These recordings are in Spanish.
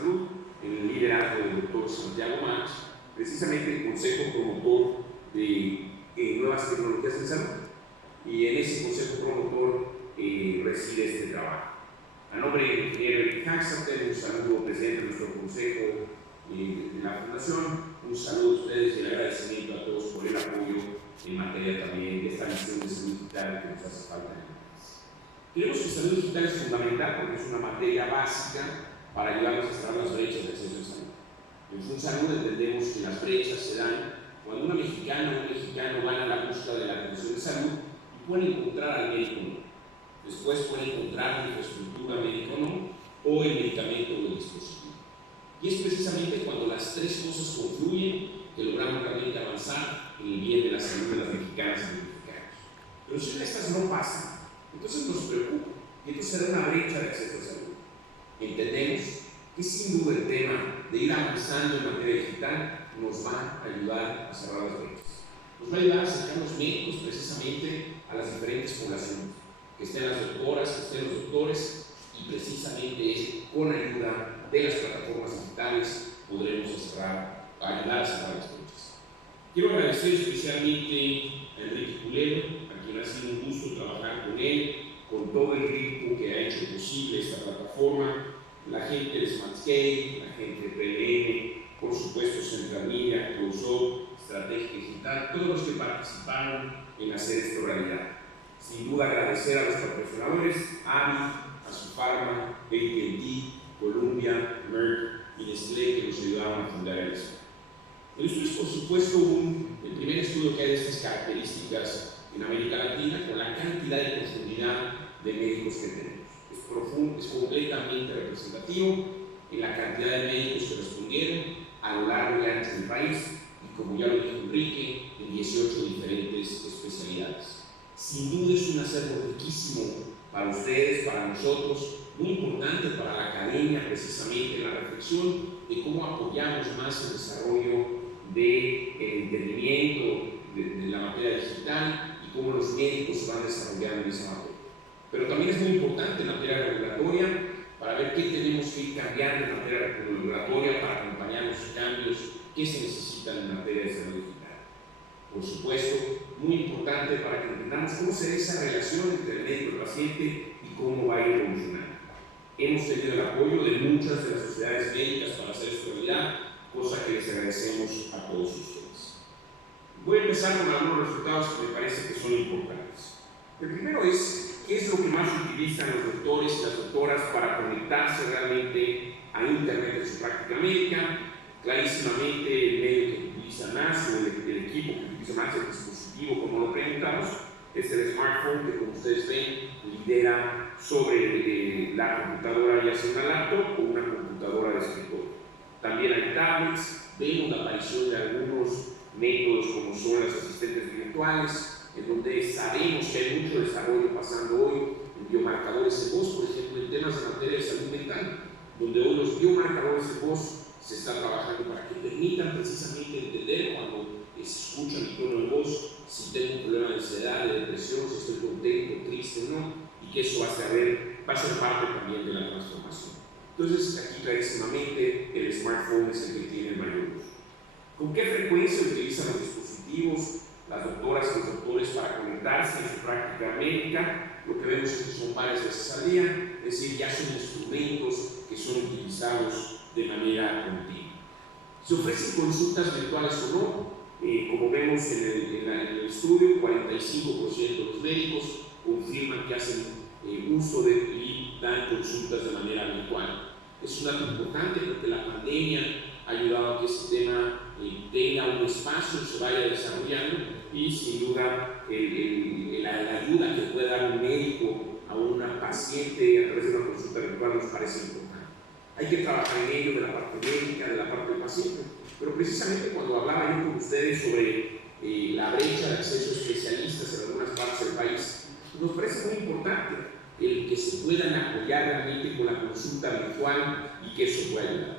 Salud, en el liderazgo del doctor Santiago Marx, precisamente el consejo promotor de nuevas tecnologías en salud. Y en ese consejo promotor reside este trabajo. A nombre del ingeniero Eric Haxater, un saludo presidente de nuestro consejo de la Fundación, un saludo a ustedes y el agradecimiento a todos por el apoyo en materia también de esta misión de salud digital que nos hace falta en el país. Creemos que salud digital es fundamental porque es una materia básica para ayudarnos a cerrar las brechas de acceso a salud. En Fun Salud entendemos que las brechas se dan cuando una mexicana o un mexicano van a la búsqueda de la atención de salud y pueden encontrar al médico no. Después pueden encontrar la infraestructura médica no o el medicamento o el dispositivo. Y es precisamente cuando las tres cosas confluyen que logramos realmente avanzar en el bien de la salud de las mexicanas y los mexicanos. Pero si estas no pasan, entonces nos preocupa y entonces se da una brecha de acceso a salud. Entendemos que sin duda el tema de ir avanzando en materia digital nos va a ayudar a cerrar las brechas. Nos va a ayudar a acercar los médicos precisamente a las diferentes poblaciones, que estén las doctoras, que estén los doctores, y precisamente es con ayuda de las plataformas digitales podremos ayudar a cerrar las brechas. Quiero agradecer especialmente a Enrique Culero, a quien ha sido un gusto trabajar con él, con todo el equipo que ha hecho posible esta plataforma, la gente de Smartscape, la gente de PLN, por supuesto Central Media, Close-Up, Estrategia Digital, todos los que participaron en hacer esto realidad. Sin duda agradecer a los patrocinadores, AVI, Azufarma, AT&T, Columbia, Merck y Nestlé que nos ayudaron a fundar el estudio. El estudio es por supuesto el primer estudio que hay de estas características en América Latina con la cantidad y profundidad de médicos que tenemos. Es profundo, es completamente representativo en la cantidad de médicos que respondieron a lo largo y ancho del país y, como ya lo dijo Enrique, en 18 diferentes especialidades. Sin duda es un acervo riquísimo para ustedes, para nosotros, muy importante para la academia, precisamente en la reflexión de cómo apoyamos más el desarrollo del entendimiento de la materia digital y cómo los médicos se van desarrollando en esa materia. Pero también es muy importante en materia regulatoria para ver qué tenemos que ir cambiando en materia regulatoria para acompañar los cambios que se necesitan en materia de salud digital. Por supuesto, muy importante para que entendamos cómo será esa relación entre el médico y el paciente y cómo va a ir evolucionando. Hemos tenido el apoyo de muchas de las sociedades médicas para hacer esto realidad, cosa que les agradecemos a todos ustedes. Voy a empezar con algunos resultados que me parece que son importantes. El primero es qué es lo que más utilizan los doctores y las doctoras para conectarse realmente a Internet en su práctica médica. Clarísimamente el medio que utiliza más o el equipo que utiliza más el dispositivo, como lo preguntamos, es el smartphone que, como ustedes ven, lidera sobre la computadora, ya sea una laptop o una computadora de escritorio. También hay tablets, vemos la aparición de algunos métodos como son los asistentes virtuales, en donde sabemos que hay mucho desarrollo pasando hoy en biomarcadores de voz, por ejemplo, en temas de materia de salud mental, donde hoy los biomarcadores de voz se está trabajando para que permitan precisamente entender cuando se escucha mi tono de voz, si tengo un problema de ansiedad, de depresión, si estoy contento, triste o no, y que eso va a ser parte también de la transformación. Entonces, aquí clarísimamente el smartphone es el que tiene el mayor uso. ¿Con qué frecuencia utilizan los dispositivos las doctoras y los doctores para conectarse en su práctica médica? Lo que vemos es que son varias veces al día, es decir, ya son instrumentos que son utilizados de manera continua. ¿Se ofrecen consultas virtuales o no? Como vemos en el estudio, 45% de los médicos confirman que hacen uso de y dan consultas de manera virtual. Es un dato importante porque la pandemia ha ayudado a que este tema tenga un espacio, se vaya desarrollando y sin duda la ayuda que puede dar un médico a una paciente a través de una consulta virtual nos parece importante. Hay que trabajar en ello de la parte médica, de la parte del paciente, pero precisamente cuando hablaba yo con ustedes sobre la brecha de acceso a especialistas en algunas partes del país, nos parece muy importante el que se puedan apoyar realmente con la consulta virtual y que eso pueda ayudar.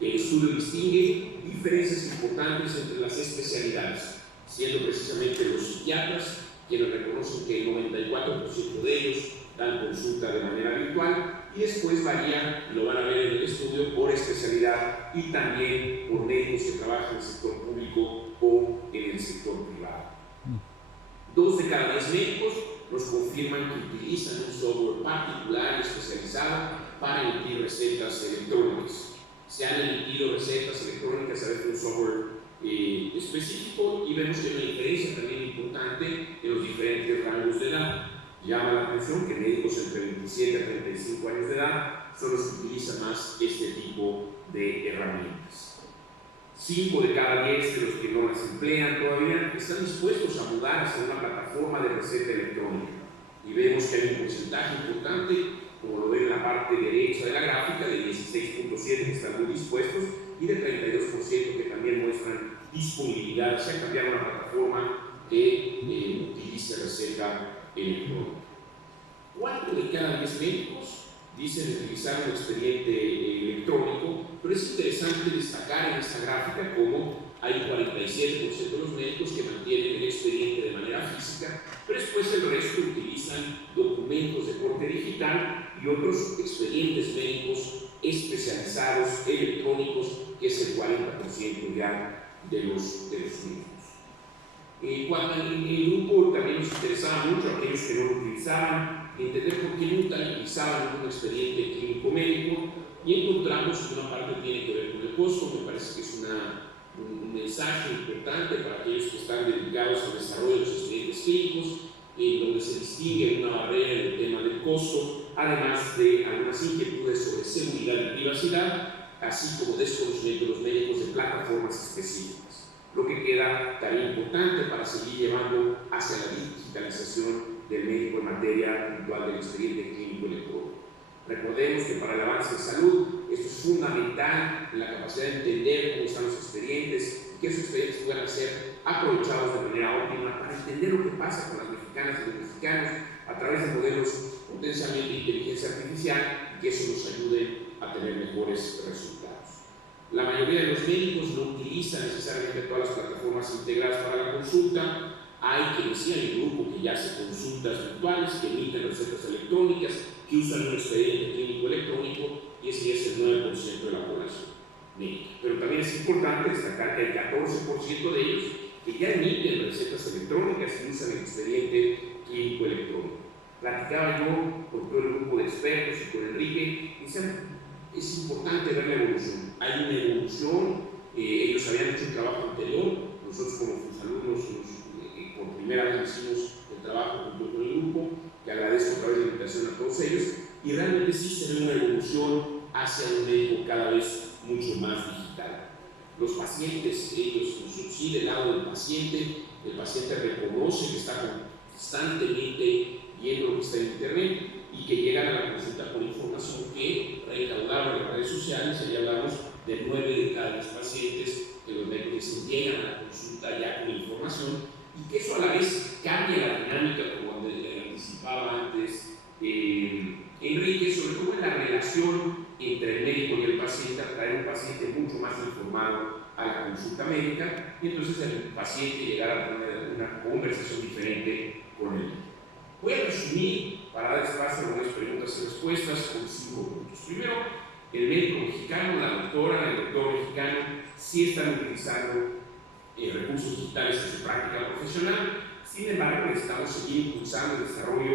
El estudio distingue diferencias importantes entre las especialidades, siendo precisamente los psiquiatras quienes reconocen que el 94% de ellos dan consulta de manera virtual y después varía, lo van a ver en el estudio, por especialidad empresa y también por médicos que trabajan en el sector público o en el sector privado. 2 de cada 10 médicos nos confirman que utilizan un software particular y especializado para emitir recetas electrónicas. Se han emitido recetas electrónicas a través de un software específico y vemos que hay una diferencia también importante en los diferentes rangos de edad. Llama la atención que médicos entre 27 a 35 años de edad son los que utilizan más este tipo de herramientas. 5 de cada 10 de los que no las emplean todavía están dispuestos a mudar hacia una plataforma de receta electrónica. Y vemos que hay un porcentaje importante, como lo ven en la parte derecha de la gráfica, de 16.7 que están muy dispuestos y de 32% que también muestran disponibilidad hacia cambiar a una plataforma que utilice receta electrónica. 4 de cada 10 médicos dicen utilizar un expediente electrónico, pero es interesante destacar en esta gráfica cómo hay 47% de los médicos que mantienen el expediente de manera física, pero después el resto utilizan documentos de corte digital y otros expedientes médicos especializados electrónicos, que es el 40% ya de los mismos. Cuando en el grupo también nos interesaba mucho aquellos que no lo utilizaban, entender por qué nunca utilizaban un expediente clínico médico, y encontramos que una parte tiene que ver con el costo. Me parece que es un mensaje importante para aquellos que están dedicados al desarrollo de los expedientes clínicos, donde se distingue una barrera en el tema del costo, además de algunas inquietudes sobre seguridad y privacidad, así como desconocimiento de los médicos de plataformas específicas. Lo que queda tarea importante para seguir llevando hacia la digitalización del médico en materia puntual del expediente clínico electrónico. Recordemos que para el avance en salud esto es fundamental en la capacidad de entender cómo están los expedientes y que esos expedientes puedan ser aprovechados de manera óptima para entender lo que pasa con las mexicanas y los mexicanos a través de modelos potencialmente de inteligencia artificial y que eso nos ayude a tener mejores resultados. La mayoría de los médicos no utilizan necesariamente todas las plataformas integradas para la consulta. Hay quien decía en el grupo que ya hace consultas virtuales, que emiten recetas electrónicas, que usan un expediente clínico electrónico, y ese ya es el 9% de la población médica. Pero también es importante destacar que hay 14% de ellos que ya emiten recetas electrónicas y usan el expediente clínico electrónico. Platicaba yo con todo el grupo de expertos y con Enrique, y decían, es importante ver la evolución. Hay una evolución, ellos habían hecho un trabajo anterior, nosotros como sus alumnos por primera vez hicimos el trabajo junto con el grupo, que agradezco a través de la invitación a todos ellos, y realmente sí se ve una evolución hacia un médico cada vez mucho más digital. Los pacientes, ellos, sí, del lado del paciente, el paciente reconoce que está constantemente viendo lo que está en internet y que llegan a la consulta con información que recaudaron en las redes sociales. Ahí hablamos de 9 de cada 10 pacientes que los médicos llegan a la consulta ya con información, y que eso a la vez cambia la dinámica, como anticipaba antes Enrique, sobre todo en la relación entre el médico y el paciente, a traer un paciente mucho más informado a la consulta médica, y entonces el paciente llegará a tener una conversación diferente con él. Voy a resumir, para dar espacio a algunas preguntas y respuestas, con 5 puntos. Primero, el médico mexicano, la doctora, el doctor mexicano sí están utilizando recursos digitales en su práctica profesional. Sin embargo, necesitamos seguir impulsando el desarrollo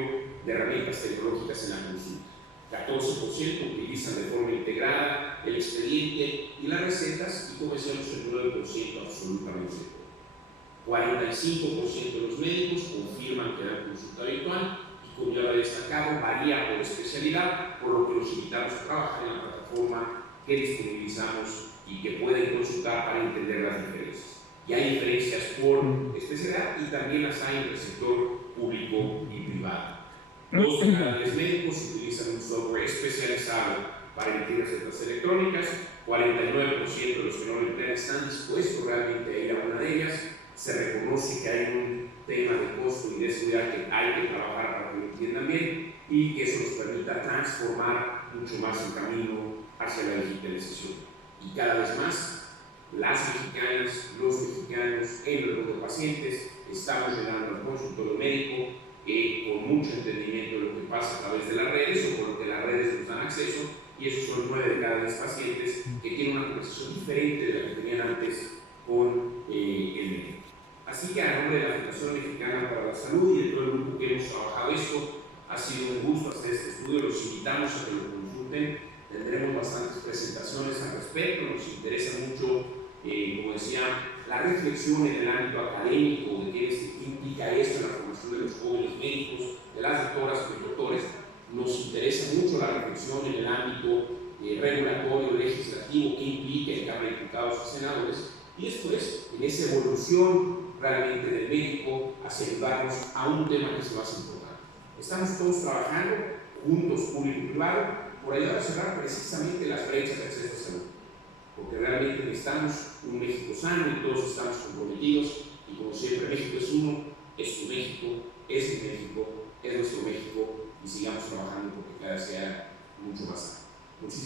de herramientas tecnológicas en la consulta. 14% utilizan de forma integrada el expediente y las recetas, y como decíamos, el 9% absolutamente todo. 45% de los médicos confirman que dan consulta virtual, y como ya lo he destacado, varía por especialidad, por lo que los invitamos a trabajar en la plataforma que disponibilizamos y que pueden consultar para entender las diferencias. Y hay diferencias por especialidad y también las hay entre el sector público y privado. 2 de cada 10 médicos utilizan un software especializado para emitir recetas electrónicas. 49% de los que no lo emplean están dispuestos realmente a ir a una de ellas. Se reconoce que hay un tema de costo y de seguridad que hay que trabajar para que lo entiendan bien, y que eso nos permita transformar mucho más el camino hacia la digitalización. Y cada vez más, las mexicanas, los mexicanos, en el grupo de pacientes, estamos llegando al consultorio médico con mucho entendimiento de lo que pasa a través de las redes, o por lo que las redes nos dan acceso, y esos son 9 de cada 10 pacientes que tienen una conversación relación diferente de la que tenían antes con el médico. Así que a nombre de la Fundación Mexicana para la Salud y de todo el grupo que hemos trabajado esto, ha sido un gusto hacer este estudio, los invitamos a que lo consulten, tendremos bastantes presentaciones al respecto, nos interesa mucho, como decía, la reflexión en el ámbito académico de qué implica esto en la formación de los jóvenes médicos, de las doctoras y doctores. Nos interesa mucho la reflexión en el ámbito regulatorio, legislativo, qué implica en Cámara de Diputados y Senadores, y después en esa evolución realmente del médico hacia ayudarnos a un tema que se va a hacer importante. Estamos todos trabajando juntos, público y privado, por ayudar a cerrar precisamente las brechas de acceso a salud, porque realmente necesitamos un México sano y todos estamos comprometidos, y como siempre, México es uno, es tu México, es mi México, es nuestro México, y sigamos trabajando porque cada vez sea mucho más sano. Muchísimas gracias.